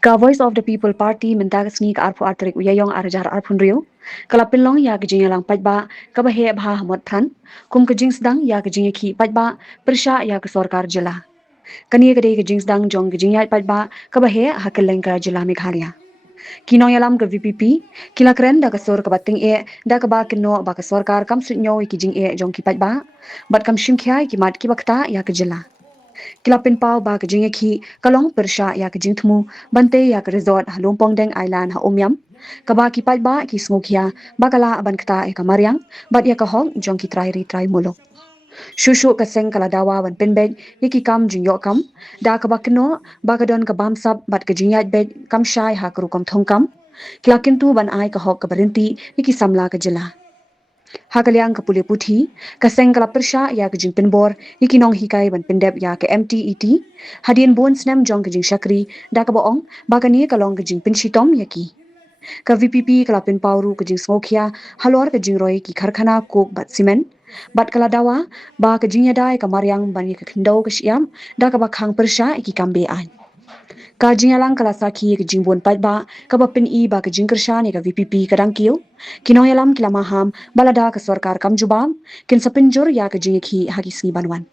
Ka Voice of the People Party mentak sni ka arpu atrik uyayong arjar arpun rio. Kala pinlong ya kejing lang pajba ka bahe bha hamot than. Kum kejing sedang ya kejing ki pajba persya ya ke sorkar jela. Kani kede kejing sedang jong kejing ya pajba ka bahe hakileng ka jela Meghalaya. Kinong yalam ke VPP kila keren da ka sor ka bating da ka ba kino ba ka sorkar kam sunyo kejing jong ki pajba bat kam shingkhya ki mat ki bakta ya ke jela. Kilapin pau ba kajing ki kalong persya ya kajing thmu bante ya ka resort halumpong deng island ha omyam kaba ki pat ba ki sngokya bakala ban kta e kamaryang bat ya ka hong jong ki trai molo shushu ka seng kala dawa ban penbej yaki kam jing yo kam da ka bakno ba ka don ka bam sap bat ka jing yat bej kam shai ha kru kam thong kam kilakin tu ban ai ka hok ka barinti yaki samla ka jela Hakaliang ka puli puthi, ka sengkala persya ya ka jing pinbor, ikinong hikay ban pindep ya ka MTET, hadien bon snem jong ka jing syakri, da ka boong, baka niya kalong ka jing pinshitom yaki. Ka VPP kala pinpauru ka jing smokya, halor ka jing roy ki karkhana kok bat simen, bat kala dawa, ba ka jing yadai ka maryang ban ka kindaw ka siyam, da ka bakhang persya iki kambean. Ka jingalang kala saki ke jingbon patba ka bapin I ba ka jingkersha ni ka VPP kadang kiu kinong yalam kila maham balada ka sorkar kam jubam kin sapinjur ya ka jingki hagi sni banwan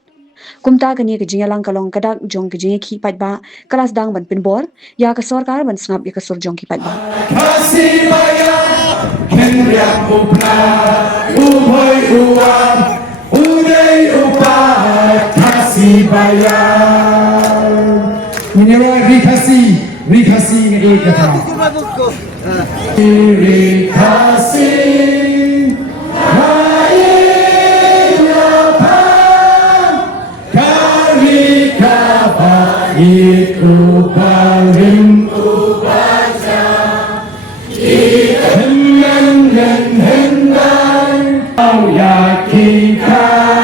kumta ka ni ka jingalang kalong kadak jong ka jingki patba kalas dang ban pinbor ya ka sorkar ban snap ya ka sur jong ki patba kasih bayar hendak upna uhoy uam uday upah kasih bayar menyewa rikasi ngai kata rikasi hai lapang kari kapa itu paling ubaca hendan kau yakinkan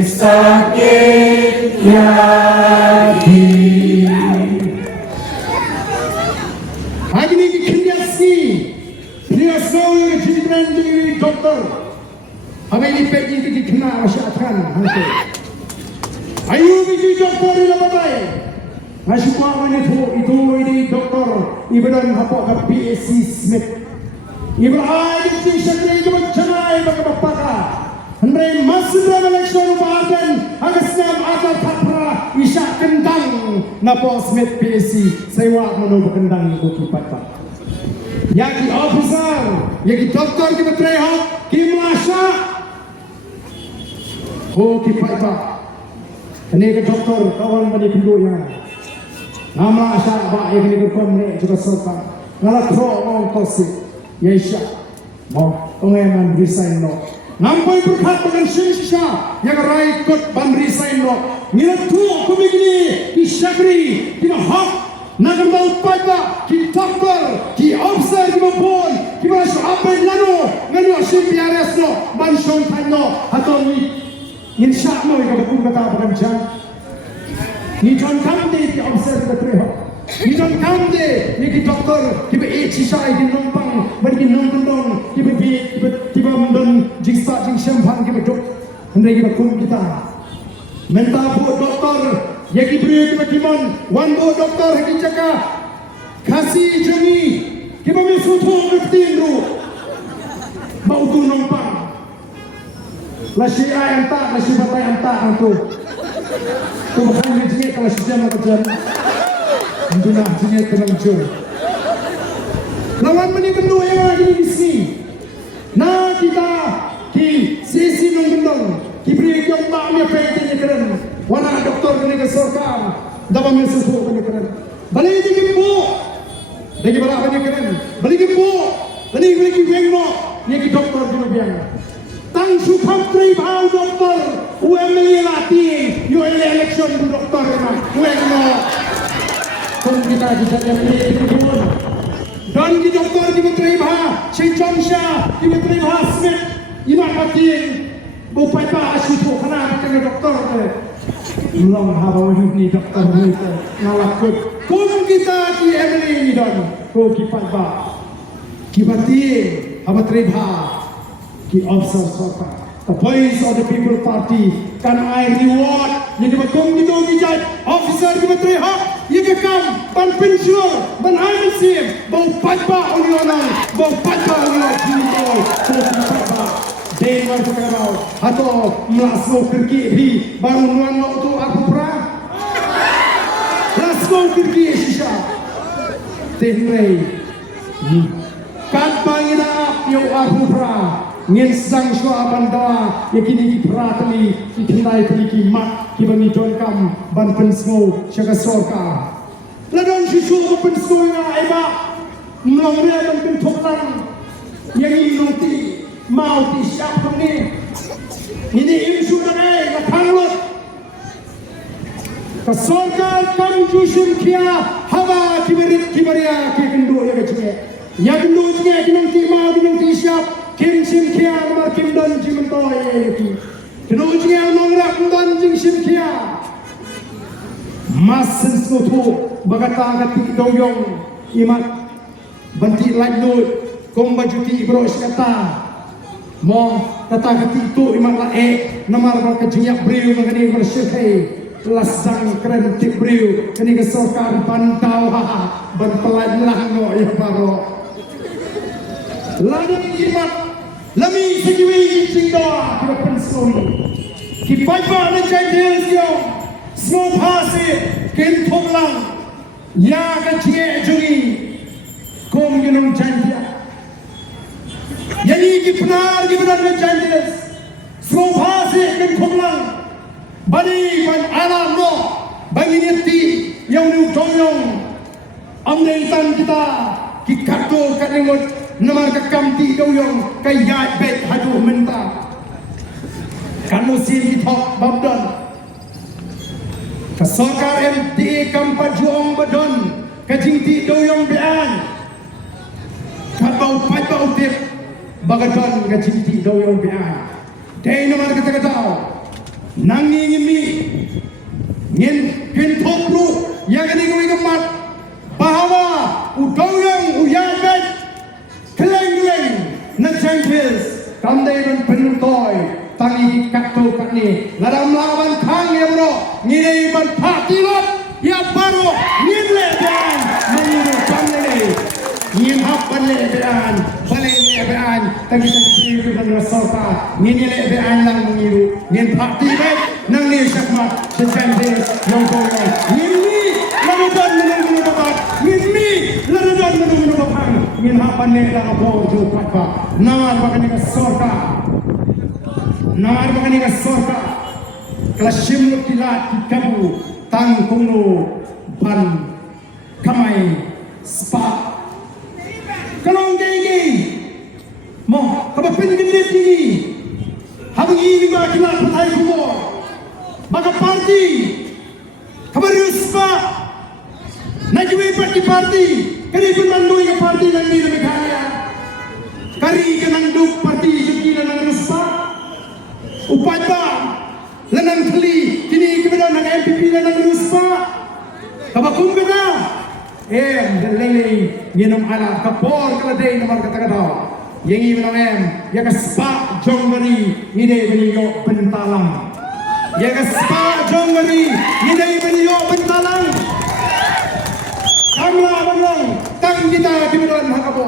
sakit lagi. Hari ini kriasi, kriasi yang jadi doktor. Hame ini pegi kita kena masyarakat. Ayu ini doktor ini apa? Masih mana itu ini doktor. Ibaran apa ke PSC Smith. Ibaran itu syakir itu macam bagi bapak. Henry masih dalam election bahagian agasnya ada tapra isyak kendang napa Smith PSC sewa menunggu kendang itu kipata. Yaki officer, yaki doktor kita terlihat kimasa. Oh kipata. Ini ke doktor kawan bani kedua. Nama asal baik ini berkomne juga serta. Ngalah pro orang tosi. Ya isyak. Mau pengeman resign no. Nampai berkat dengan sisa yang raih kot ban resign no. Nila tu kumigini ki syakri ki hak nagam dal pada ki doktor ki officer ki mapon ki balas apa lano ngano sim biares no ban shong tan no atau ni insya no ka bakun kata bekerja ni John Kamde ki officer ki treho ni John Kamde ni ki doktor ki be sisa ki numpang ban ki nongkondong ki be tiba mendon jingsa jing sempang ki bedok hendai ki bakun kita menta bu doktor yaki beri ki kimon wan bu doktor ki jaka kasih jemi ki be sutu ngetin ru bau tu numpang lasi ayam tak lasi batai ayam tak tu tu bukan jenis kalau sejam kerja Duna jenis tenang jauh lawan menikah dua yang lagi di sini. Nah kita ki sisi nunggendong ki beri yang tak punya pengen keren. Warna doktor kena kesorkan dapat mesusu kena keren. Balik lagi bu, lagi berapa kena keren. Balik lagi bu, lagi wengno ni ki doktor kena biang. Tang supam tri bau doktor, UML latih, UML election doktor kena wengno. Kung kita yang ini pun. Dan di doktor di menteri bah, si Johnsha di menteri bah Smith, imak patin, bupai ba asu tu kena dengan doktor tu. Long hawa ni doktor ni tu ngalakut. Kum kita di Emily ni don. Ko kipat ba. Kibati hawa teribha. Ki officer soka. The voice of the people party can I reward yang dibakum gitu gijat officer kibatri hak yang kekam ban pensiun ban aisim bau patba unionan bau patba unionan jintol patba dewan sekarang atau melasmo kerki hi baru nuan lo tu aku pra lasmo kerki sisa tenrei kan pangina yo aku pra ngin sang shwa banda yakini ki pratali ki thindai ki mat ki bani don kam ban pensmo shaka soka la don shishu pensmo nga aiba mlong re ban pen thoklan yangi noti mau ti syap ni ini imsu na ai la thanglot ka soka kam jushun kia hawa ki berit ki baria ki kendo ya gachme ya kendo nya ki noti mau ki noti syap Kim Sim Kia nomor Kim Don Jim Toy itu. Kedua nomor Don Jim Sim Kia. Mas sensuatu bagata gati doyong imat banti lajut kong bajuti bro kata mo kata gati itu imat lae nomor berkejunyak beriu mengani bersyukai lasang keren tip beriu kini kesokar pantau haha berpelat langno ya baro lalu imat Lami segiwi cinta kita pensoni. Kita pada jadi siapa semua pasir kita pulang ya kecil jungi kom gunung jantia. Yani kita benar jantia semua pasir kita pulang bani ban alam no bagi niti yang nujong amdaitan kita kikato kademot Namar kekam ti doyong kayat bet hadu menta. Kamu sin hitok babdon. Kesokar MTA kampat juong badon kajing ti doyong bean. Kabau patau tip bagadon kajing ti doyong bean. Day namar kata-kata nangi ngimi ngin kintok lu yang kini kami kemat bahawa udoyong uyang bet keleng-keleng na champions kandai dan penutoy tangi kakto kakni ladam lawan kang ya bro ngine ban patilot ya baru ngile dan mengiru panle ngin hap panle dan bale dan tangi tangi dan rasota ngine le dan lang mengiru ngin patilot nang ni syakmat the champions yang boy ngini lawan menang babat ngini lawan menang babat ngin hapan ne la bo jo patpa nawar bakani ka sorka kelas shimut kilat kikabu tang kuno ban kamai spa kalong gege mo kabapin gilid ini habang ini ba kilat patay kumo baka party kabarius spa najwe party kari pun mandui ke parti dan di Meghalaya kari ke nanduk parti juki dan ruspa upata lenang keli kini kemudian nang MPP dan ruspa kabakum kena dan lele nginum ala kapor keladai nomor kata-kata yang ini menang ya ke spa jongbari ngide beniyo bentalang ya ke spa jongbari ngide beniyo bentalang Kamla bangang tang kita kiburan hakabo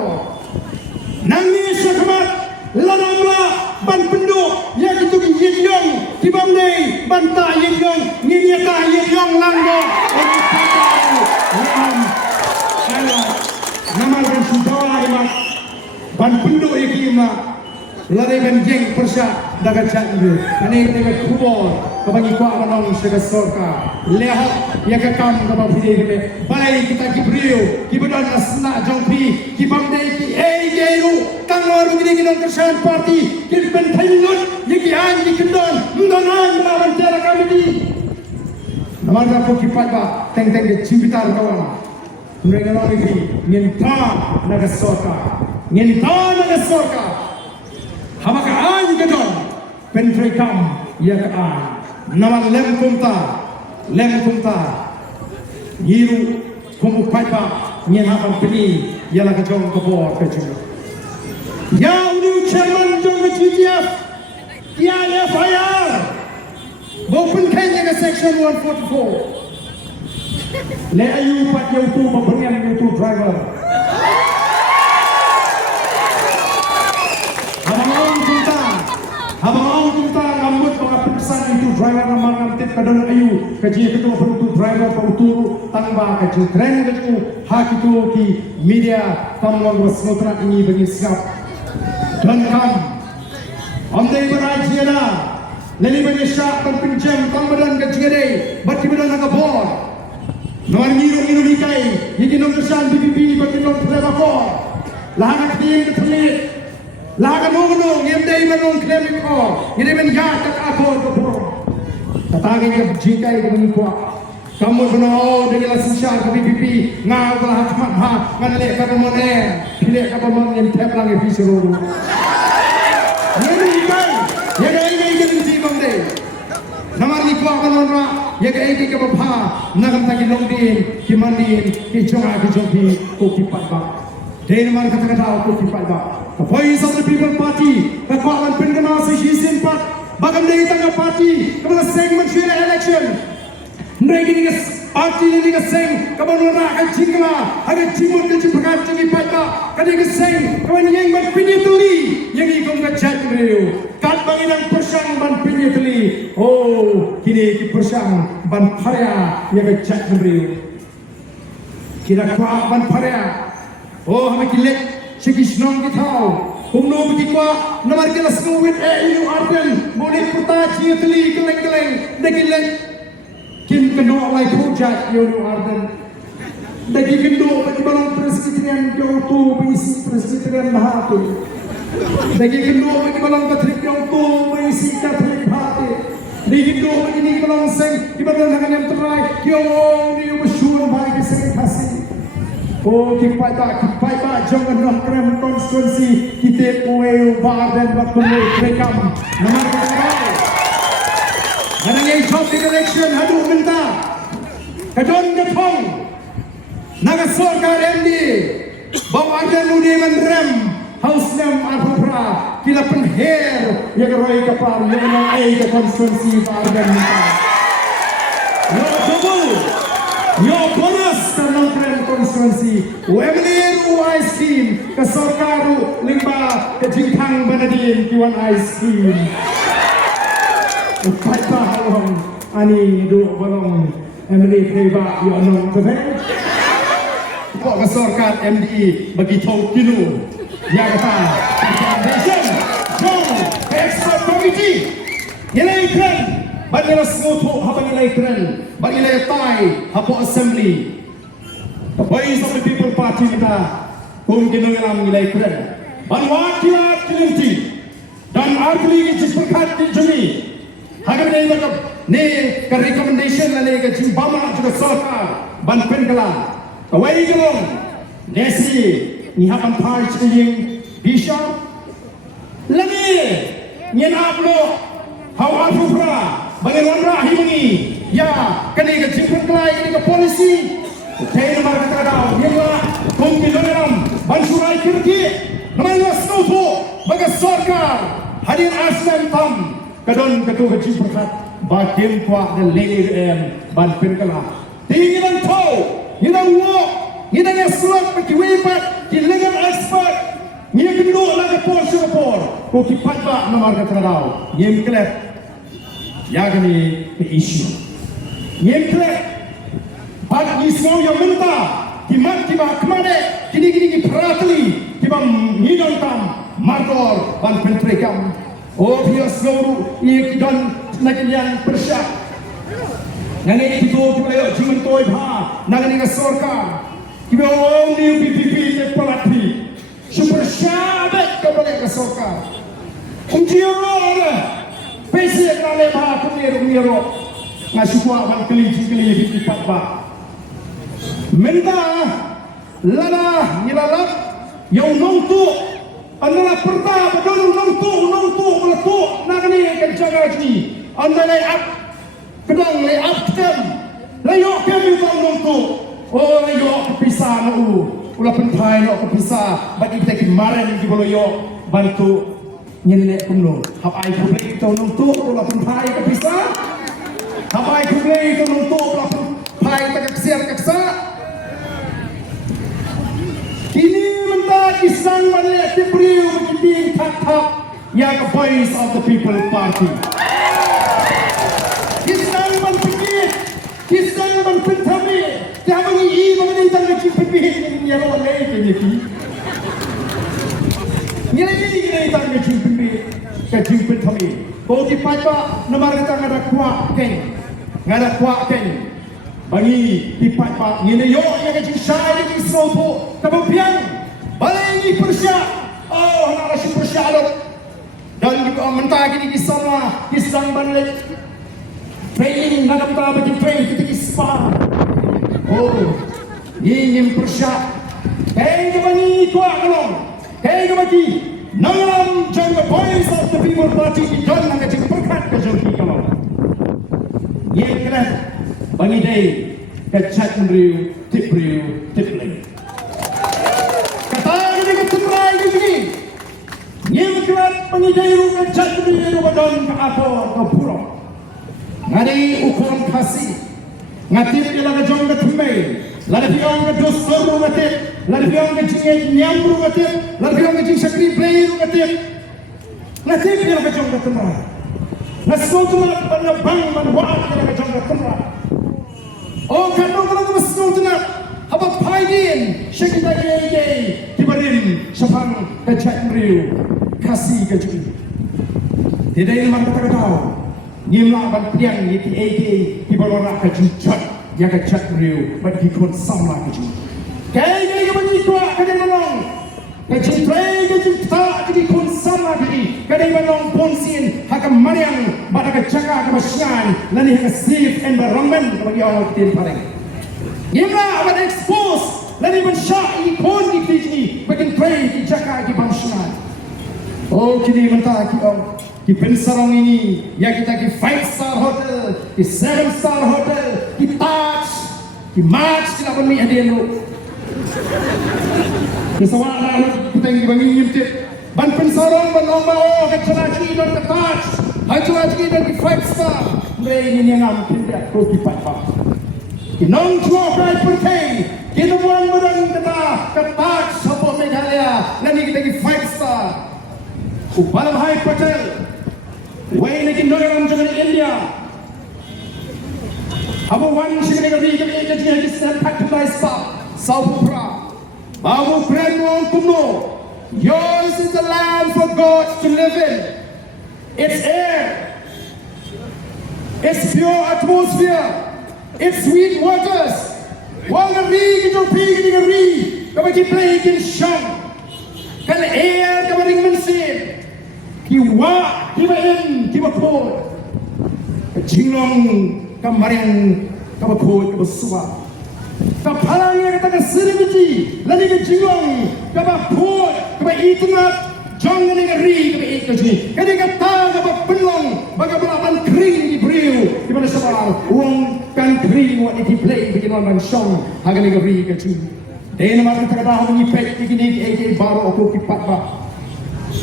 nangis sekemat ladamla ban penduk ya gitu yiyong kibamdei banta yiyong nginyata yiyong langgo nama ban sudawa imat ban penduk yakima lare ban jeng persya daga jangge ane kene kubor kabangi kwa manong sega sorka lehak ya kakam kaba pide kene balai kita kibriu kibadan asna jongpi kibamdei ki ejeru kangwaru gini ginong kersan parti kirben thainut yaki an dikendon ndonan lawan cara kami di namanya ko kipat ba teng ke cimpitar kawan mereka lagi minta naga sorka hama ka an gedon Pentrekam ya kaan nama lem kumta yiru kumu paipa nyehapan peni ya la kejong kebor kejong ya uni chairman jong GTF ya FIR Bopen Kenya ke section 144 le ayu pat yang tu memberian itu driver Abang kita ngambut pengapisan itu driver nama ngamtip kadang ayu kaji itu pentu driver pentu tangba kaji tren kaji hak itu di media tamang wasnotra ini bagi siap dan kam amdai berajina lali bagi syak dan pinjam tambadan kaji ini bagi badan nagabor nomor ngiru nikai yiki nomor kesan BPP bagi nomor telefon lahan tim ketelit laga nung yem dai manong klem ko yede men ya tak akor ko pro tatagi ke jikai ke ko kamu benar dengan sisar ke BPP ngau lah hikmat ha ngan le ka pemone pile ka pemone yem tep lang e pisoro yede ikai yede ini jadi ti bang dai namar ni ko kanon ra yede ini ke bapha nagam tagi longdin ki mandin ki jonga ki jopi ko ki patba dai namar kata-kata ko ki patba The Voice of the People Party, kekuatan pengemas isi empat, bagam dari tengah parti, kepada segmen share election. Mereka ni parti ni seng, kepada orang jingla, ada cimut ke cipakan cili pada, kadang seng, kepada yang berpindah tuli, yang ikut ngejat beliau. Kat banginan persang ban pindah tuli, oh kini persang ban parya yang ngejat beliau. Kira kuat ban parya, oh kami kilet. Sikisnong kitau, kumno bukikwa, namar kelas ngawit EU Arden, boleh putaji teli keleng-keleng, dekileng, kim kendo lai project EU Arden, deki kendo bagi balang presbyterian jauh tu berisi presbyterian bahatu, deki kendo bagi balang katrik jauh tu berisi katrik bahatu, deki kendo bagi ni balang seng, di balang dengan yang terai, kiong ni ubusyun baik seng kasih. Oh, kipai ba jangan nak krem konstitusi kita puai badan waktu rekam nomor berapa? Karena yang top election hadu minta kadon gepong naga sorkar MD bawa ada nudi menrem house nem arpra kila penher yang roi kapal yang ai ke konstitusi badan minta. Yo double yo bonus karena krem konstitusi Wemlir ice cream ke sorkaru limba ke jingkang banadin kiwan ice cream upai bahawang ani do balong Emily Preba yo anong tepe kok ke sorkat MDI bagi tau kilo ya kata foundation jom expert committee nilai keren bagi semua habang nilai keren bagi nilai tai hapo assembly The Voice of the People Party kita kinungalam nilai keren ban wakilat kilinti dan artili ki berkat di jumi hagar ni macam ni ke recommendation la ni ke jimbama juga sarkar ban penkala awai gelong nesi ni hapan thai ching bisha lagi nyen aplo how afufra bangen rahim ni ya kani ke jimpengkala ini ke polisi Kaya naman katagadaw, yung mga kung kilogram, bansuray kirki, naman yung snuto, baga sorkar, hadin aslan tam, kadon katuha jimperkat, batim kwa na lelir ban pirkala. Tingin ang tau, yun ang walk, yun ang eslot, pagkiwipat, kilingan expert, ngayon kinuha lang na por Singapore, kung kipat ba naman katagadaw, ngayon klep, yagan ni issue. Ngayon klep, Pak Ismau yang minta kimat kiba kemana kini peratli kiba ngidon tam martor ban pentrekam oh pios nguru ia kidon nakilian persyak ngani itu kiba jimen toy bha nangani ka sorkar kiba om ni BPP te pelatri super syabet kepada ka sorkar unjiro ora pesi kale bha kumiro ngasukwa ban kelinci pipat ba minta lala nilalap yang nongtu Anda pernah betul nontu nagani kan jaga ji. Anda lay up kedang lay up kem. Layok kem itu nontu. Oh layok kepisah nu. Ulah pentai no kepisah. Bagi kita kemarin di boloyo bantu nyenek kumno. Hap ai kumle itu nontu ulah pentai kepisah. Hap ai kumle itu nontu ulah pentai keksiar keksa. Kini mentah isang balik Tibriu begitu tak yang voice of the people party. Isang berpikir, isang berpentami, jangan mengi mengenai tangga cimpipih yang orang lain kenyaki. Nyelai tangga cimpipih kejimpentami. Kau dipaca nomor kata ngada kuat keng. Bagi pipat pak ini yo yang kecil saya di sopo kemudian balik ini Persia narasi Persia dan juga mentah gini di sana kisang balik training nak kita bagi training kita kisah ini Persia kayak bagi kuat kalau kayak bagi nangram jangka voice of the people party dan nak kecil berkat kejauhan kalau yang kena bagi day kecak meriu tipriu tiplay kata ini keterai begini yang kelat bagi day kecak meriu badan ke apa ke purong ngadi ukuran kasih ngatir ialah kejong ke tumai lada piong ke dosor ngatir lada piong ke jingay nyamru ngatir lada piong ke jing sakri play ngatir ngatir ialah kejong ke tumai nasol tumai panabang manwak ialah kejong ke tumai. Oh, kalau kita masuk tengah, apa paidin, syakita ye, tibarin, sapang kecak meriu, kasih kecil. Tidak ini mana kata tahu, nyimlah bantian ye tibalora kecil cat, ya kecak meriu, bagi kon samla kecil. Kaya bagi kuat kaya menolong, kecil tray kecil tak jadi kon samla kecil. Kaya menolong ponsin, hakam mariang, pada kecaka kemasian, lani hak safe environment bagi orang kita paling. Nyimlah abad expose, lani mensyai kon di Fiji, bagi tray di jaka di bangsian. Oh kini mentah ki pensarong ini, ya kita ki 5-star hotel, ki 7-star hotel, ki Taj, ki March kita beri hadiah lu. Kesawara kita yang bagi nyimtit. Ban pensarong ban ombao kecelaci dan ketat. Haji dan di 5-star. Mereka ini yang ambil dia kopi patah. Kinong cuma prai pertai. Kinuan berang ketat sapok Meghalaya. Lani kita di 5-star. Upalam hai patel. Way lagi noram jangan India. Abu wan sini kami jadi sedang pakai spa. Saupra. Abu Brandon Kumno. Yours is the land for God to live in. It's air. It's pure atmosphere. It's sweet waters. Wangari kita pergi ngeri. Kami kita play sham. Kan air kami ring mensin. Kiwa kiba in kiba port. Jinglong kamarin kiba port kiba suwa. Kapalangnya kata keseribiji, lagi ke jinglong, kapa port, kapa itungat, jangan ngeri kapa ikutji. Kadi kata kapa penlong, baga belapan kering di beriu, di mana sebab uang kan kering wat di play bikin orang song, hagan ngeri ikutji. Dan nama kata kata orang ipek begini, baru aku kipat bah.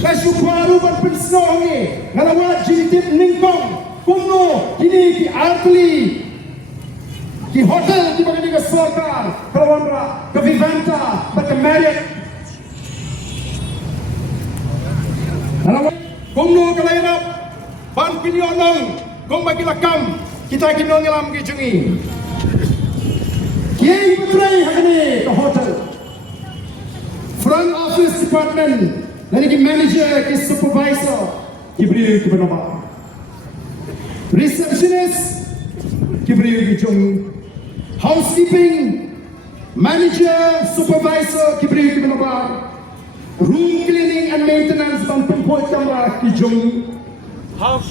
Kasu baru berpensong ni, ngalawa jintip ningkong, kumno, kini di artli. Di hotel di bagian ke Sorkar, Kalawandra, ke Vivanta, ke Marriott. Kumno kalainap, ban pinionong, kung bagi lakam, kita kinong ilam kijungi. Kiai betray hakani ke hotel. Front office department, lagi manager, ke supervisor, diberi ke penambah. Receptionist, diberi kijungi. Housekeeping, manager, supervisor, kibri kibinabar. Room cleaning and maintenance, dan pembuat kamera kijung.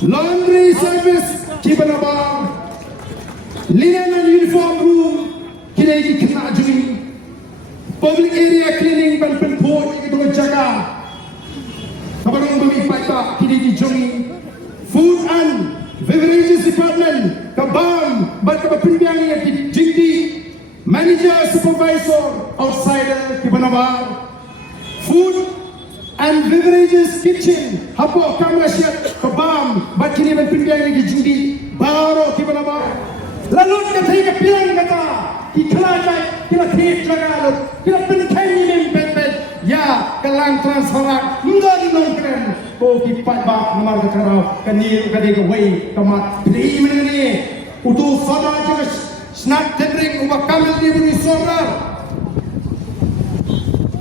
Laundry service, kibinabar. Linen and uniform room, kinai kena juni. Public area cleaning, dan pembuat kita jaga. kabarong bumipata kini dijongi Food and Beverages Department kabam bat kapapindiang ya GD Manager Supervisor Outsider Kibanabar Food and Beverages Kitchen hapo kamasiat kabam bat kini pindiang ya GD Baro Kibanabar lalu kata pilang kata ikhlas kita jaga kita penting pet ya kelang transferak enggak nongkren ko kipat ba nomor karau kanil kadega way kamat pri menini utu sada jaga snack tendering uba kamil ni buni sonar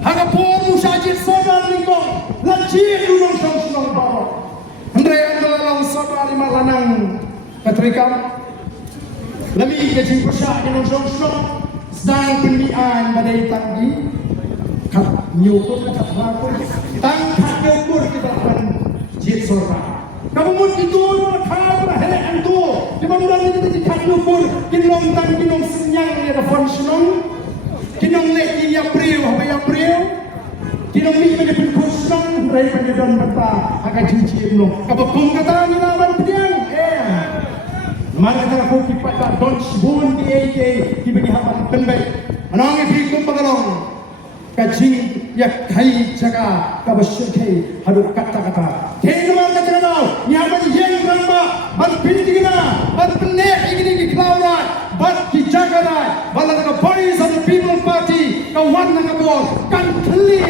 haga por musajid sonar lingko lanci dunong song ba andre andalang sonar lima lanang katrikam lebih ke jingkusha di nong song sedang pendian badai tanggi kat nyukur kat bakul tang kat nyukur kita akan jit sorga kamu mun itu khar hele antu di bangunan ini di kat nyukur kinong tang kinong senyang ya functional kinong leki ya priu apa ya priu kinong mi pada functional rai pada don bata akan cincin no kabakum kata ni lawan pediang mari kita ko kipat tak don bun di bagi hapan penbai anong ipi kum pagalong kaji ya kai jaga kabasyakai hadu kata-kata kenapa kata kau yang yang ramba bal pindigna bal penne igni di klaura bal dijagara bal ka boys of the people party ka wan na bor kan kli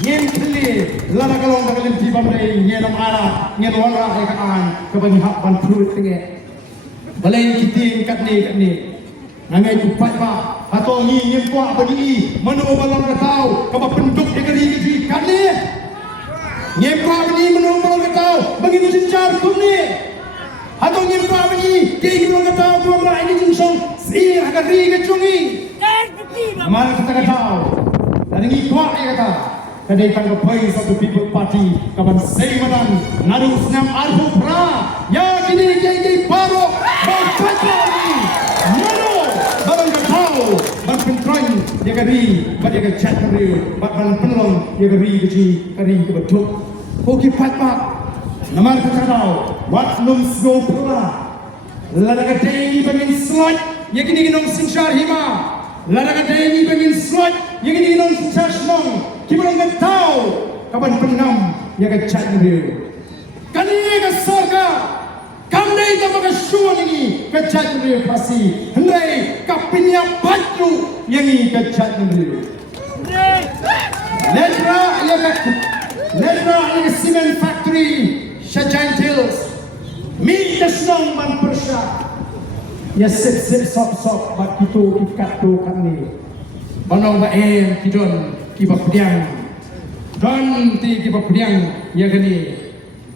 yen kli lana kalong bagalim ti bamre yen amara yen wala ay kaan kabani hapan fruit tinge balay kiting katni nangai kupat ba atau ni nyempua bagi menu balong katau kaba penduk negeri gigi kali nyempua bagi menu balong katau bagi ni jencar kumni atau nyempua bagi kei balong katau kumra ini jinsong sir agar ri gecungi mal kita katau dan ni kuat ya kata kadai tangga voice of the people party kaban seimadan ngadu senam arhu pra ya kini kei paro bacani menu barang kau ban pentroin dia kari ban dia chat kari ban penlong dia kari keci kari ke betul hoki patmak namar kau wat num sgo pura lada kadai bangin slot ya kini nong sinchar hima lada kadai bangin slot ya kini nong sinchar smong kibarang kau kaban penam ya ke chat kari kani ke sorga kandai tak pakai syuan ini kejat negeri pasti hendai kapinya baju yang ini kejat negeri Ledra yang cement factory Shajan Hills meet the snow man persya ya sip sop bak itu ikat tu kami banong ba kidon kibak pediang don ti kibak pediang ya gani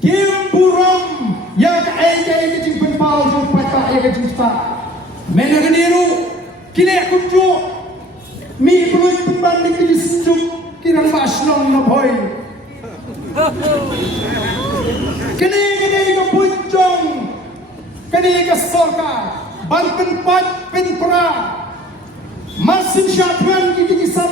Kim Puram ya ke jing penpau jing pata ya ke jing sta menaganiru kini aku tu mi peluit pembanding di sejuk kirang basnong na boy kini ke puncong kini ke sorka ban penpat penpra masin syatuan kita kisah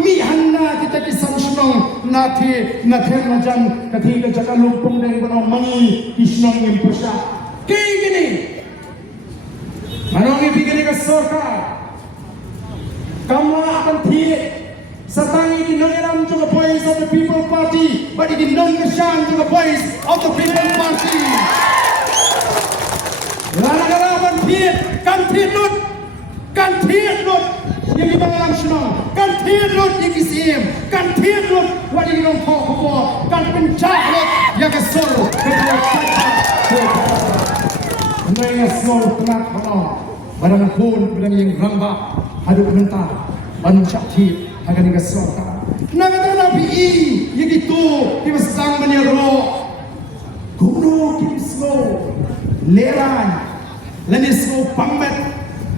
mi hanna kita kisah senang nanti najan ketika jaga lumpung dari mana mangi kisah yang persa kini gini manongi pikir ke sorka kamu akan tidak setangi di negeram juga boys of the people party bagi di nongeshan juga boys of the people party lana-lana akan tidak kan tidak yang kita dalam senang kan tidak yang kisim kan tidak wadi nong kok kan pencahat yang kesor mereka semua tengah kono barang pun barang yang ramba hadap mentah bancakti akan yang kesor naga nabi yang itu kita sedang menyerok guru kita slow leran lani slow pamet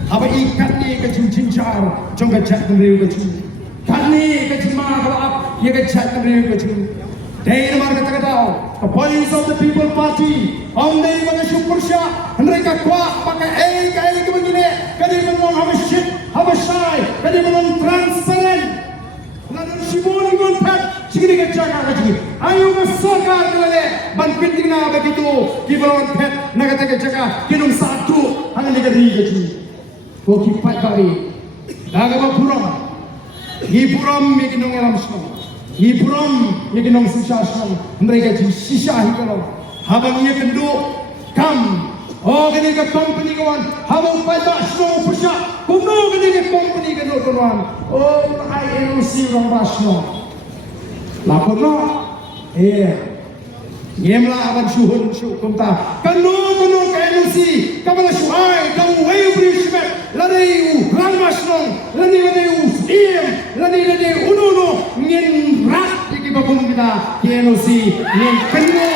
apa ikat ni ke cincar jong ke chat ngriu ke cin kan ni ke cima kalap ye ke chat ngriu ke cin dai nomor kata the voice of the people party om dai mana syukursya mereka kuat pakai ke begini kadi menong habis shit habis shy kadi menong transparent lalu sibuni gontat sini kejaga lagi ayo masukkan kelale ban penting na begitu kibawan pet naga kejaga kinum satu hanya negeri gaji ko kipat kali daga bapuram hiburam meginong elam song hiburam meginong sisa song mereka ji sisa hikalo habang ia kendu kam oh kini ke company kawan habang pada snow pusha kuno kini ke company ke kawan oh INC orang rasno laporno Yemla aban suhun sukumta kanu ke INC kabala suai kau wayu brishmet lari ramasno lari lari ununo ngin rat iki babun kita INC ngin kanu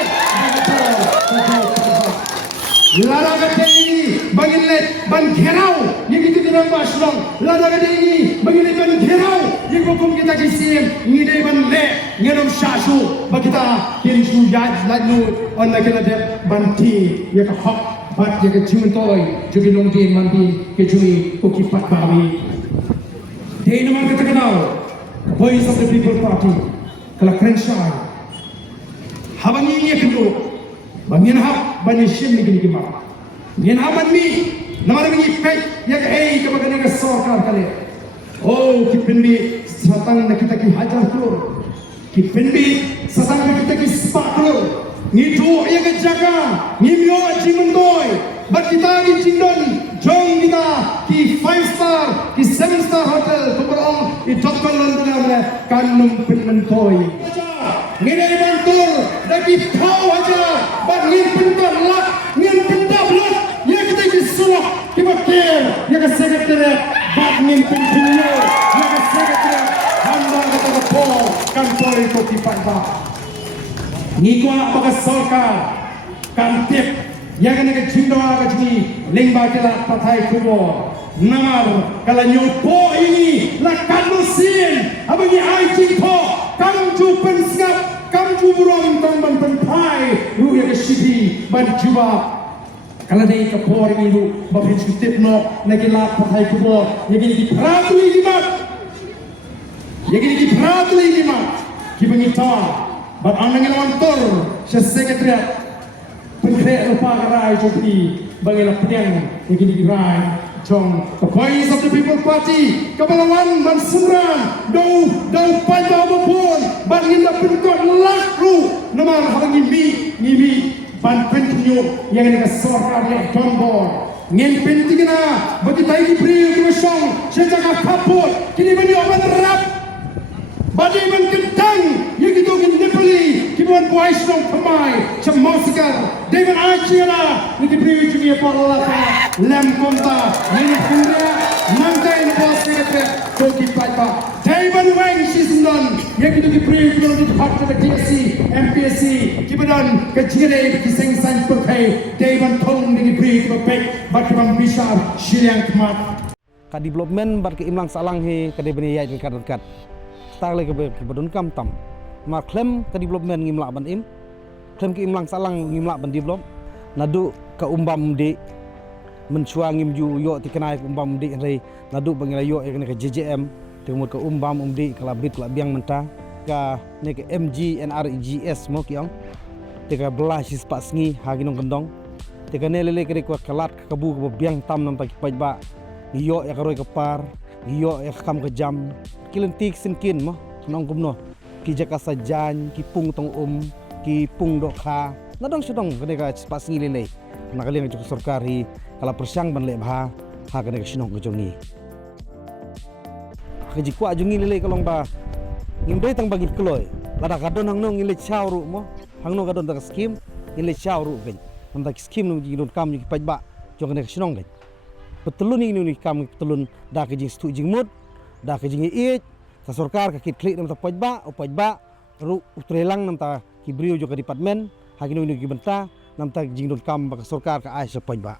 Lara kata ini bagilet ban gerau yang itu dalam baslong. Lara kata ini bagilet ban gerau yang hukum kita kisim ngide ban le ngenom shasu bagita kinsu yaj lanu on lagi ada banti ya ke hok bat ya ke cimentoy juga nongdin mandi ke cui ukipat bawi. Dia nama kita kenal Voice of the People Party kalau Crenshaw habang ini kedua bangin hab bani shim ni gini ma yen haban mi namara mi pek yak ei ka bagani ka sarkar kale oh kipin bi satang na kita ki hajar crore kipin bi satang na kita ki spa crore ni do yak jaga ni myo jimendoy bat kita ki jindon jong kita ki 5 star ki 7 star hotel tubrong I doktor london na kanum pinmentoy ngene bantur lagi pau aja bang ngin pintar lak ngin pintar lak ya kita disuruh kita care ya ke sekretariat bang ngin pintar ya ke sekretariat hamba kata po kantor itu kipat ba ngiko apa sorka kantip ya kan ke jindo ka jini lingba kala patai kubo namar kala nyopo ini la kanusin abangi ai po kamju pensngap kamju burom tang ban pai ruya ke sipi ban juba kala dei ka por ini ba pin sutip no nagila pathai kubo yegi di pratuli di mat kibangi ta bat anang lawantor sa sekretariat pengkret lupa karai jopi bangila pedang yegi di rai Jong, the Voice of the People Party, Kapalawan, Mansuran, Dau Pai Babapun, Ban Inda Pinkot Lakru, Namar Habangi Ngimi, Ban Pentinyo, yang ini kesorkan yang tombol. Ngin pentingna, bagi tayi beri kemesong, sejak kaput, kini bani obat rap, badi ban kentang, yang itu Nepali, kibuan buai senong pemai, cemosikar, Dewan Aciana, yang diberi jumia paralaka, lem konta, ini kundra, mantai bos sekretariat, koki paipa, Dewan Wang Sisindon, yang itu diberi belum dipakai ke TSC, MPSC, kibuan kejire kiseng sains perkai, Dewan Tong yang diberi kebek, bakal bisar, Syiriang kemat. Ka development bar ke imlang salang he ka de bani yai ka dekat tak le ke badun kam tam ma klem ka development ngimla ban im klem ke imlang salang ngimla ban develop nadu ka umbam de menchua ngim ju yo tikenai umbam de re nadu bangila yo ekne ka JJM temut ka umbam umdi kala bit kala biang menta ka ne ke MG NRGS mo kiang teka belah sis pasngi haginong kendong teka ne lele ke ko kalat ka bu ka biang tam nam ta pajba iyo ya karoi kepar iyo ya kam ke jam kilentik sinkin mo nong kumno ki jaka sajan ki pung tong ki pung dokha nadong sedong kene ka pas ngilele nakali ng joko sarkari kala persyang ban le bha ha kene ka sinong kejongi keji kwa jungi lele kalong ba ngimbe tang bagi kloy lada kadon hang nong ngile chawru mo hang nong kadon ta skim ngile chawru ken nam ta skim nong jidon kam ki pajba jong kene ka sinong ken petulun ini kami petulun dah ke jing stu jing mut dah ke jing iit sa sarkar ka kit klik nam ta pajba ru utrelang nam ta kibrio jo ka department hagino ni gibenta nam ta jing don kam ka sarkar ka ai sa pajba